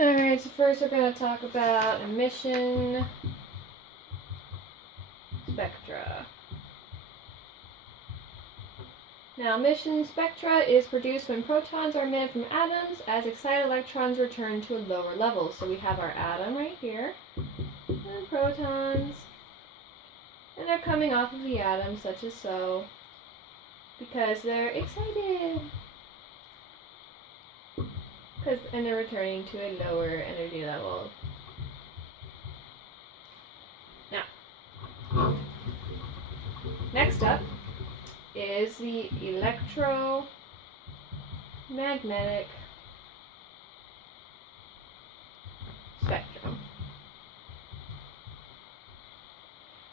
Alright, so first we're going to talk about emission spectra. Now, emission spectra is produced when protons are emitted from atoms as excited electrons return to a lower level. So we have our atom right here, and protons, and they're coming off of the atom, such as so, because they're excited. And they're returning to a lower energy level. Now, next up is the electromagnetic spectrum.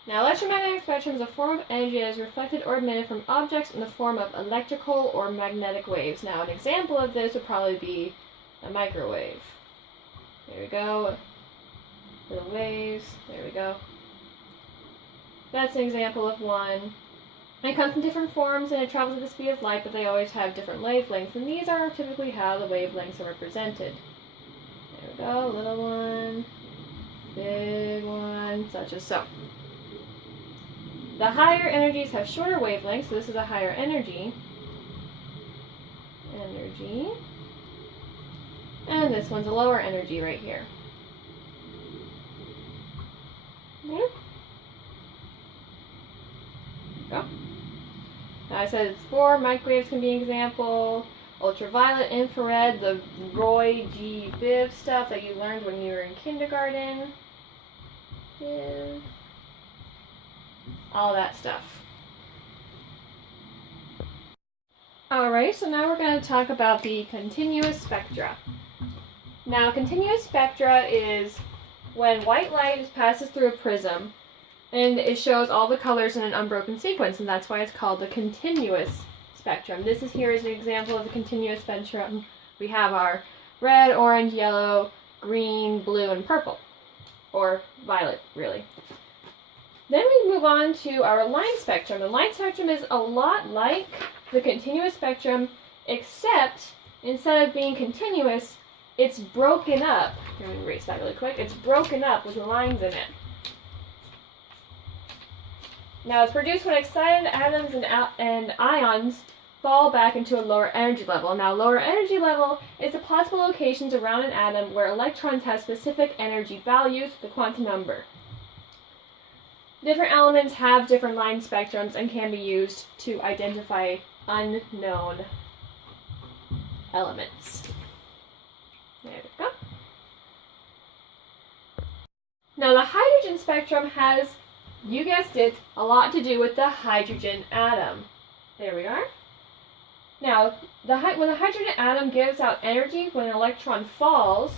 Now, electromagnetic spectrum is a form of energy that is reflected or emitted from objects in the form of electrical or magnetic waves. Now, an example of this would probably be a microwave. There we go. Little waves. There we go. That's an example of one. It comes in different forms and it travels at the speed of light, but they always have different wavelengths, and these are typically how the wavelengths are represented. There we go. Little one, big one, such as so. The higher energies have shorter wavelengths, so this is a higher energy. And this one's a lower energy right here. There we go. Now I said 4 microwaves can be an example. Ultraviolet, infrared, the Roy G. Biv stuff that you learned when you were in kindergarten. Biv. All that stuff. Alright, so now we're going to talk about the continuous spectra. Now, continuous spectra is when white light passes through a prism and it shows all the colors in an unbroken sequence, and that's why it's called the continuous spectrum. This is here is an example of the continuous spectrum. We have our red, orange, yellow, green, blue, and purple. Or violet, really. Then we move on to our line spectrum. The line spectrum is a lot like the continuous spectrum, except instead of being continuous, it's broken up. I'm going to erase that really quick. It's broken up with lines in it. Now, it's produced when excited atoms and ions fall back into a lower energy level. Now, lower energy level is the possible locations around an atom where electrons have specific energy values, the quantum number. Different elements have different line spectrums and can be used to identify unknown elements. There we go. Now, the hydrogen spectrum has, you guessed it, a lot to do with the hydrogen atom. There we are. Now, when the hydrogen atom gives out energy when an electron falls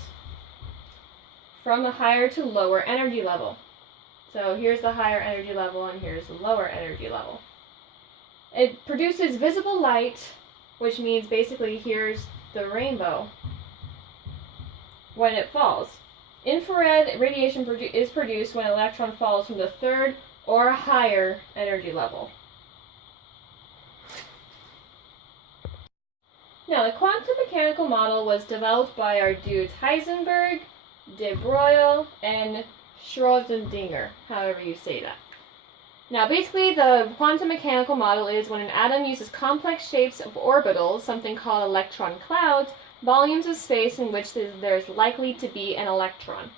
from the higher to lower energy level. So here's the higher energy level and here's the lower energy level. It produces visible light, which means basically here's the rainbow when it falls. Infrared radiation is produced when an electron falls from the third or higher energy level. Now, the quantum mechanical model was developed by our dudes Heisenberg, de Broglie, and Schrödinger, however you say that. Now, basically, the quantum mechanical model is when an atom uses complex shapes of orbitals, something called electron clouds, volumes of space in which there's likely to be an electron.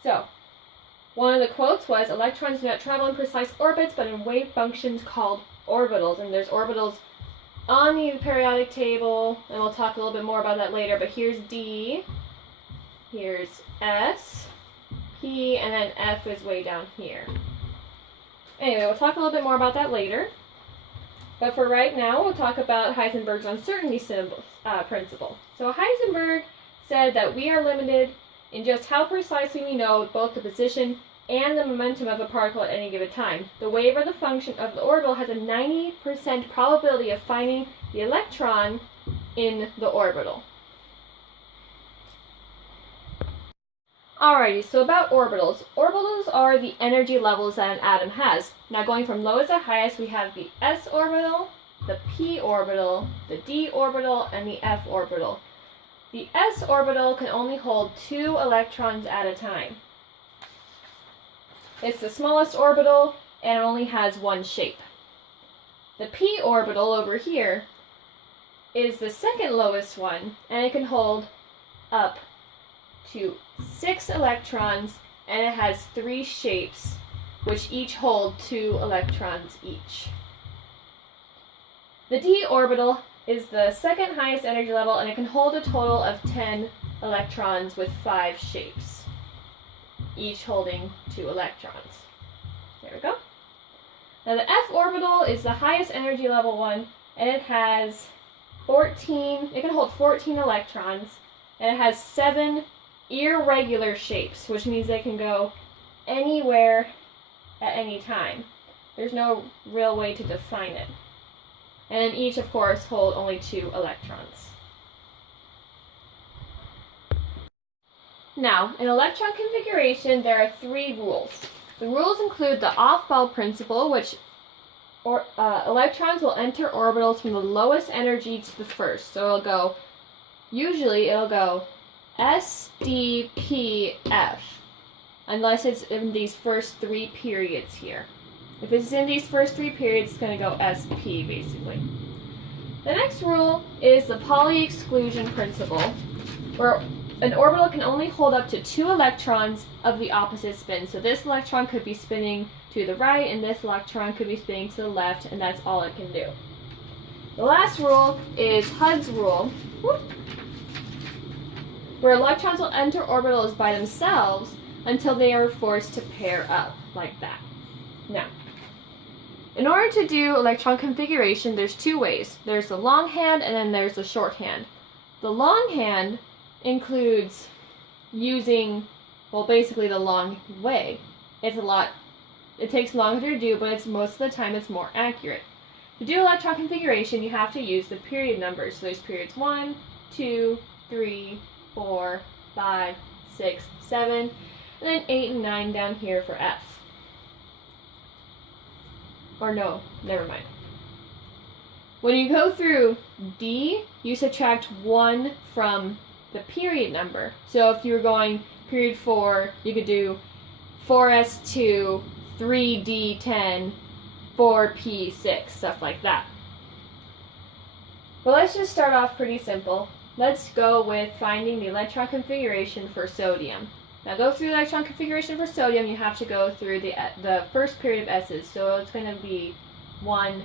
So, one of the quotes was, electrons do not travel in precise orbits, but in wave functions called orbitals. And there's orbitals on the periodic table, and we'll talk a little bit more about that later, but here's D, here's S, P, and then F is way down here. Anyway, we'll talk a little bit more about that later. But for right now, we'll talk about Heisenberg's uncertainty principle. So Heisenberg said that we are limited in just how precisely we know both the position and the momentum of a particle at any given time. The wave or the function of the orbital has a 90% probability of finding the electron in the orbital. Alrighty, so about orbitals. Orbitals are the energy levels that an atom has. Now going from lowest to highest, we have the s orbital, the p orbital, the d orbital, and the f orbital. The s orbital can only hold 2 electrons at a time. It's the smallest orbital and it only has one shape. The p orbital over here is the second lowest one, and it can hold up to 6 electrons, and it has 3 shapes, which each hold 2 electrons each. The d orbital is the second highest energy level, and it can hold a total of 10 electrons with 5 shapes, each holding 2 electrons. There we go. Now the f orbital is the highest energy level one, and it has 14, it can hold 14 electrons, and it has 7 irregular shapes, which means they can go anywhere at any time. There's no real way to define it. And each, of course, hold only 2 electrons. Now, in electron configuration, there are 3 rules. The rules include the Aufbau principle, which electrons will enter orbitals from the lowest energy to the first. So usually it'll go S, D, P, F, unless it's in these first 3 periods here. If it's in these first 3 periods, it's going to go SP, basically. The next rule is the Pauli exclusion principle, where an orbital can only hold up to 2 electrons of the opposite spin. So this electron could be spinning to the right, and this electron could be spinning to the left, and that's all it can do. The last rule is Hudd's rule, where electrons will enter orbitals by themselves until they are forced to pair up, like that. Now, in order to do electron configuration, there's 2 ways. There's the longhand, and then there's the shorthand. The longhand includes using, well, basically the long way. It takes longer to do, but it's most of the time it's more accurate. To do electron configuration, you have to use the period numbers. So there's periods 1, 2, 3, 4, 5, 6, 7, and then 8 and 9 down here for F. Or no, never mind. When you go through D, you subtract 1 from the period number. So if you were going period 4, you could do 4S2, 3D10, 4P6, stuff like that. But let's just start off pretty simple. Let's go with finding the electron configuration for sodium. Now go through the electron configuration for sodium, you have to go through the first period of S's. So it's going to be 1,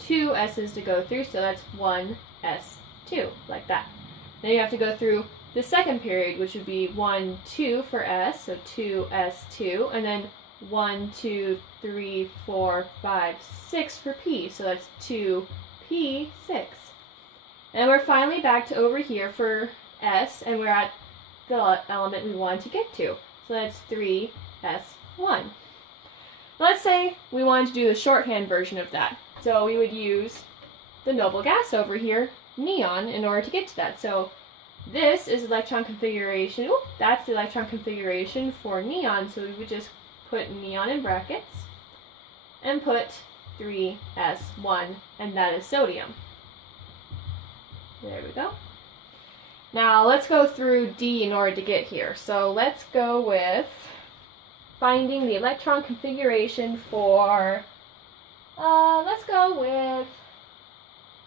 2 S's to go through, so that's 1S2, like that. Then you have to go through the second period, which would be 1, 2 for S, so 2S2, and then 1, 2, 3, 4, 5, 6 for P, so that's 2P6. And we're finally back to over here for S, and we're at the element we want to get to. So that's 3S1. Let's say we wanted to do the shorthand version of that. So we would use the noble gas over here, neon, in order to get to that. So this is electron configuration. Ooh, that's the electron configuration for neon. So we would just put neon in brackets and put 3S1, and that is sodium. There we go. Now let's go through D in order to get here. So let's go with finding the electron configuration for, let's go with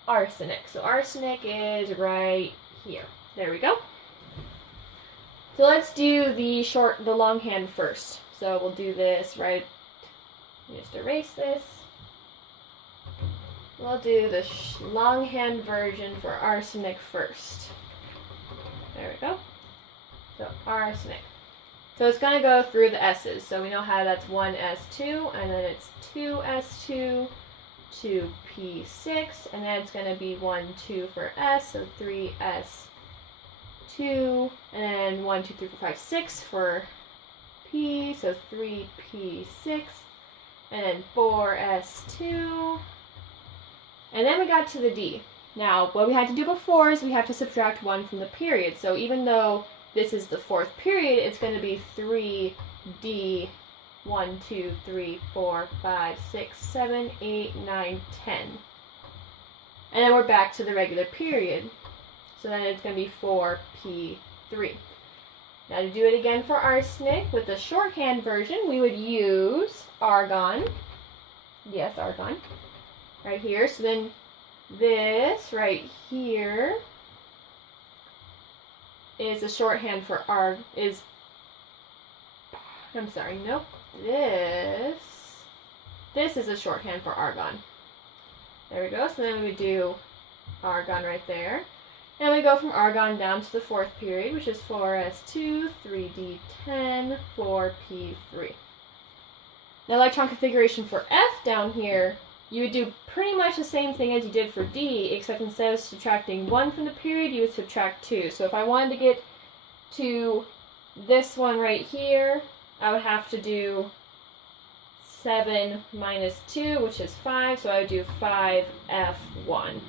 arsenic. So arsenic is right here. There we go. So let's do the longhand first. So we'll do this right, just erase this. We'll do the longhand version for arsenic first. There we go. So arsenic. So it's going to go through the S's. So we know how that's 1S2, and then it's 2S2, 2P6, and then it's going to be 1, 2 for S, so 3S2, and then 1, 2, 3, 4, 5, 6 for P, so 3P6, and then 4S2, and then we got to the D. Now, what we had to do before is we have to subtract 1 from the period. So even though this is the 4th period, it's going to be 3D, 1, 2, 3, 4, 5, 6, 7, 8, 9, 10. And then we're back to the regular period. So So then it's going to be 4p3. Now to do it again for arsenic, with the shorthand version, we would use argon. Yes, argon. Right here. So then this right here is a shorthand for this is a shorthand for argon. There we go. So then we would do argon right there. And we go from argon down to the fourth period, which is 4s2, 3d10, 4p3. Now electron configuration for F down here, you would do pretty much the same thing as you did for D, except instead of subtracting 1 from the period, you would subtract 2. So if I wanted to get to this one right here, I would have to do 7 minus 2, which is 5, so I would do 5F1.